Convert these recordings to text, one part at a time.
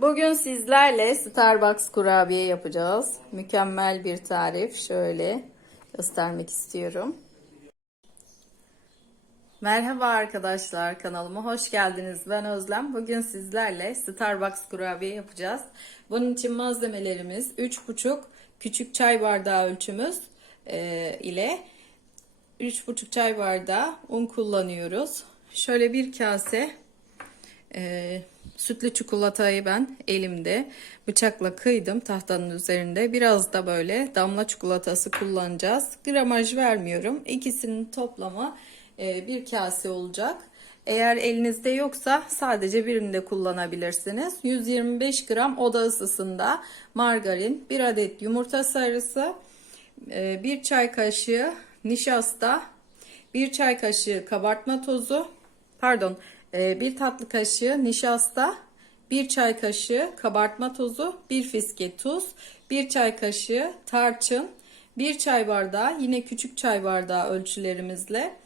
Bugün sizlerle Starbucks kurabiye yapacağız. Mükemmel bir tarif. Şöyle göstermek istiyorum. Merhaba arkadaşlar kanalıma hoş geldiniz. Ben Özlem. Bugün sizlerle Starbucks kurabiye yapacağız. Bunun için malzemelerimiz 3,5 küçük çay bardağı ölçümüz e, ile 3,5 çay bardağı un kullanıyoruz. Şöyle bir kase e, sütlü çikolatayı ben elimde bıçakla kıydım tahtanın üzerinde. Biraz da böyle damla çikolatası kullanacağız. Gramaj vermiyorum. İkisinin toplamı e, bir kase olacak. Eğer elinizde yoksa sadece birini de kullanabilirsiniz. 125 gram oda ısısında margarin, 1 adet yumurta sarısı, 1 çay kaşığı nişasta, 1 çay kaşığı kabartma tozu, pardon 1 tatlı kaşığı nişasta, 1 çay kaşığı kabartma tozu, 1 fiske tuz, 1 çay kaşığı tarçın, 1 çay bardağı yine küçük çay bardağı ölçülerimizle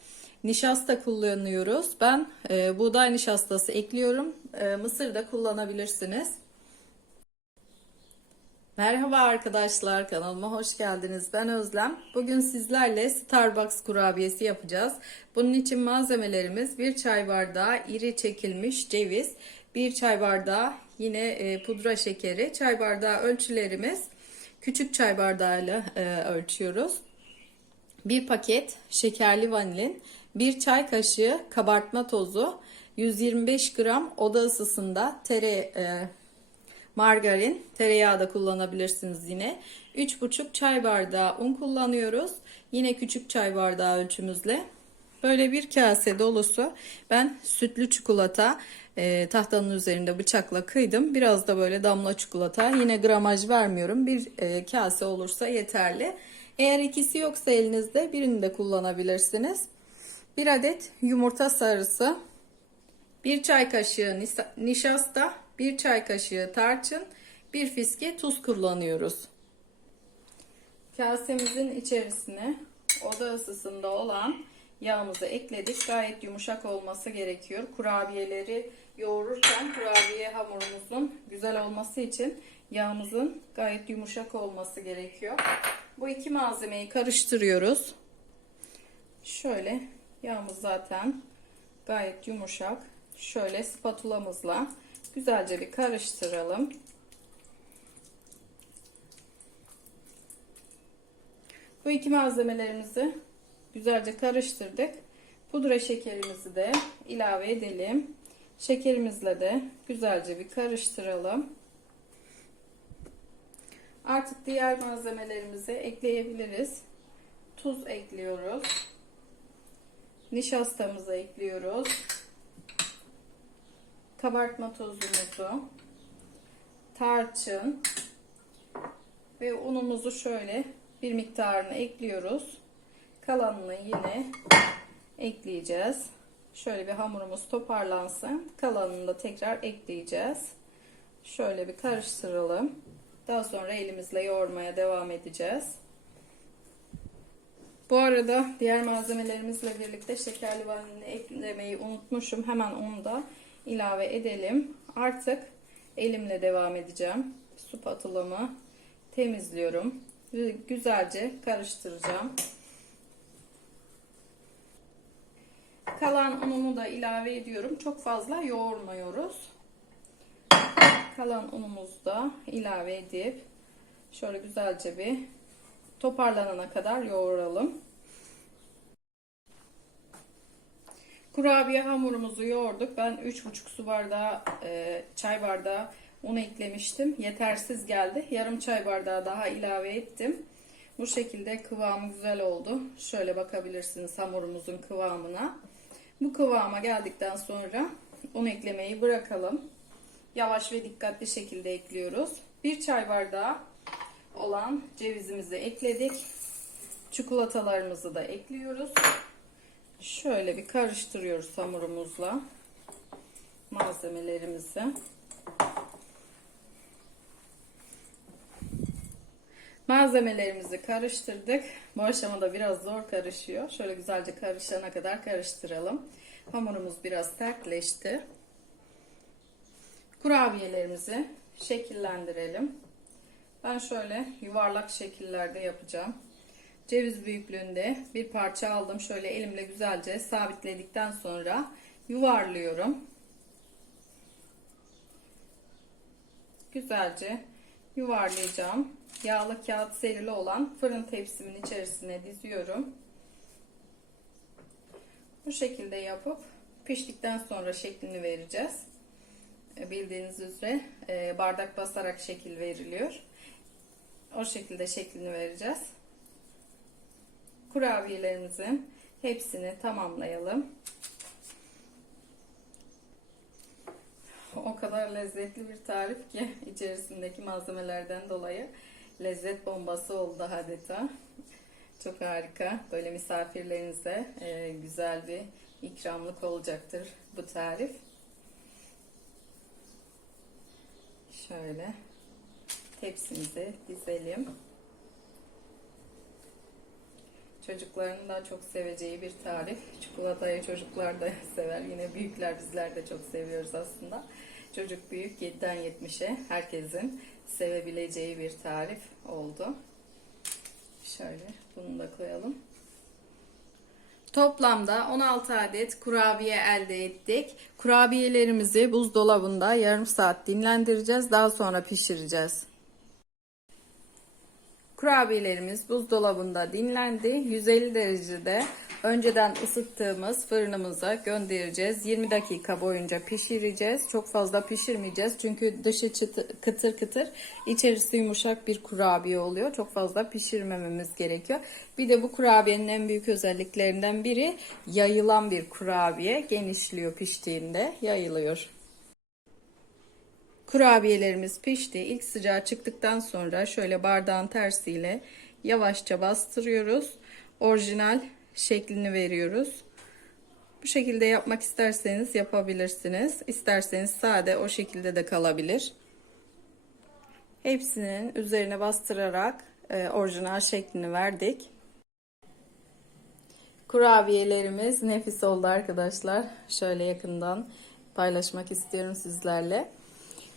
nişasta kullanıyoruz. Ben e, buğday nişastası ekliyorum. E, mısır da kullanabilirsiniz. Merhaba arkadaşlar kanalıma hoş geldiniz. Ben Özlem. Bugün sizlerle Starbucks kurabiyesi yapacağız. Bunun için malzemelerimiz 1 çay bardağı iri çekilmiş ceviz, 1 çay bardağı yine e, pudra şekeri, çay bardağı ölçülerimiz küçük çay bardağıyla e, ölçüyoruz. 1 paket şekerli vanilin, 1 çay kaşığı kabartma tozu, 125 gram oda ısısında tere e, margarin, tereyağı da kullanabilirsiniz yine. 3,5 çay bardağı un kullanıyoruz. Yine küçük çay bardağı ölçümüzle. Böyle bir kase dolusu ben sütlü çikolata e, tahtanın üzerinde bıçakla kıydım. Biraz da böyle damla çikolata. Yine gramaj vermiyorum. Bir e, kase olursa yeterli. Eğer ikisi yoksa elinizde birini de kullanabilirsiniz. Bir adet yumurta sarısı, bir çay kaşığı nişasta, bir çay kaşığı tarçın, bir fiske tuz kullanıyoruz. Kasemizin içerisine oda ısısında olan yağımızı ekledik. Gayet yumuşak olması gerekiyor. Kurabiyeleri yoğururken kurabiye hamurumuzun güzel olması için yağımızın gayet yumuşak olması gerekiyor. Bu iki malzemeyi karıştırıyoruz. Şöyle yağımız zaten gayet yumuşak. Şöyle spatulamızla güzelce bir karıştıralım. Bu iki malzemelerimizi güzelce karıştırdık. Pudra şekerimizi de ilave edelim. Şekerimizle de güzelce bir karıştıralım. Artık diğer malzemelerimizi ekleyebiliriz. Tuz ekliyoruz. Nişastamızı ekliyoruz. Kabartma tozumuzu, tarçın ve unumuzu şöyle bir miktarını ekliyoruz. Kalanını yine ekleyeceğiz. Şöyle bir hamurumuz toparlansın. Kalanını da tekrar ekleyeceğiz. Şöyle bir karıştıralım. Daha sonra elimizle yoğurmaya devam edeceğiz. Bu arada diğer malzemelerimizle birlikte şekerli vanilini eklemeyi unutmuşum. Hemen onu da ilave edelim. Artık elimle devam edeceğim. Su patulamı temizliyorum. Ve güzelce karıştıracağım. Kalan unumu da ilave ediyorum. Çok fazla yoğurmuyoruz. Kalan unumuzu da ilave edip şöyle güzelce bir toparlanana kadar yoğuralım. Kurabiye hamurumuzu yoğurduk. Ben 3,5 su bardağı e, çay bardağı un eklemiştim. Yetersiz geldi. Yarım çay bardağı daha ilave ettim. Bu şekilde kıvamı güzel oldu. Şöyle bakabilirsiniz hamurumuzun kıvamına. Bu kıvama geldikten sonra un eklemeyi bırakalım. Yavaş ve dikkatli şekilde ekliyoruz. Bir çay bardağı olan cevizimizi ekledik. Çikolatalarımızı da ekliyoruz. Şöyle bir karıştırıyoruz hamurumuzla malzemelerimizi. Malzemelerimizi karıştırdık. Bu aşamada biraz zor karışıyor. Şöyle güzelce karışana kadar karıştıralım. Hamurumuz biraz sertleşti. Kurabiyelerimizi şekillendirelim. Ben şöyle yuvarlak şekillerde yapacağım. Ceviz büyüklüğünde bir parça aldım. Şöyle elimle güzelce sabitledikten sonra yuvarlıyorum. Güzelce yuvarlayacağım. Yağlı kağıt serili olan fırın tepsimin içerisine diziyorum. Bu şekilde yapıp piştikten sonra şeklini vereceğiz. E, Bildiğiniz üzere e, bardak basarak şekil veriliyor. O şekilde şeklini vereceğiz. Kurabiyelerimizin hepsini tamamlayalım. O kadar lezzetli bir tarif ki içerisindeki malzemelerden dolayı lezzet bombası oldu adeta. Çok harika. Böyle misafirlerinize e, güzel bir ikramlık olacaktır bu tarif. Şöyle tepsimizi dizelim. Çocukların da çok seveceği bir tarif. Çikolatayı çocuklar da sever. Yine büyükler bizler de çok seviyoruz aslında. Çocuk büyük 7'den 70'e herkesin sevebileceği bir tarif oldu. Şöyle bunu da koyalım. Toplamda 16 adet kurabiye elde ettik. Kurabiyelerimizi buzdolabında yarım saat dinlendireceğiz. Daha sonra pişireceğiz. Kurabiyelerimiz buzdolabında dinlendi. 150 derecede önceden ısıttığımız fırınımıza göndereceğiz. 20 dakika boyunca pişireceğiz. Çok fazla pişirmeyeceğiz. Çünkü dışı çıtı, kıtır kıtır, içerisi yumuşak bir kurabiye oluyor. Çok fazla pişirmememiz gerekiyor. Bir de bu kurabiyenin en büyük özelliklerinden biri yayılan bir kurabiye. Genişliyor piştiğinde, yayılıyor. Kurabiyelerimiz pişti. İlk sıcağı çıktıktan sonra şöyle bardağın tersiyle yavaşça bastırıyoruz. Orijinal şeklini veriyoruz. Bu şekilde yapmak isterseniz yapabilirsiniz. İsterseniz sade o şekilde de kalabilir. Hepsinin üzerine bastırarak e, orijinal şeklini verdik. Kurabiyelerimiz nefis oldu arkadaşlar. Şöyle yakından paylaşmak istiyorum sizlerle.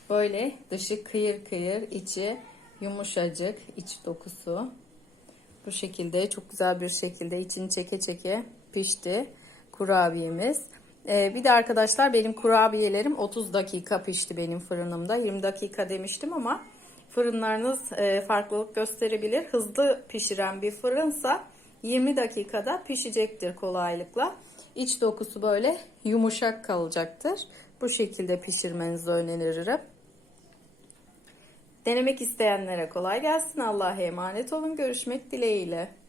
Böyle dışı kıyır kıyır, içi yumuşacık, iç dokusu. Bu şekilde çok güzel bir şekilde içini çeke çeke pişti kurabiyemiz. Ee, bir de arkadaşlar benim kurabiyelerim 30 dakika pişti benim fırınımda. 20 dakika demiştim ama fırınlarınız e, farklılık gösterebilir. Hızlı pişiren bir fırınsa 20 dakikada pişecektir kolaylıkla. İç dokusu böyle yumuşak kalacaktır. Bu şekilde pişirmenizi öneririm. Denemek isteyenlere kolay gelsin. Allah'a emanet olun. Görüşmek dileğiyle.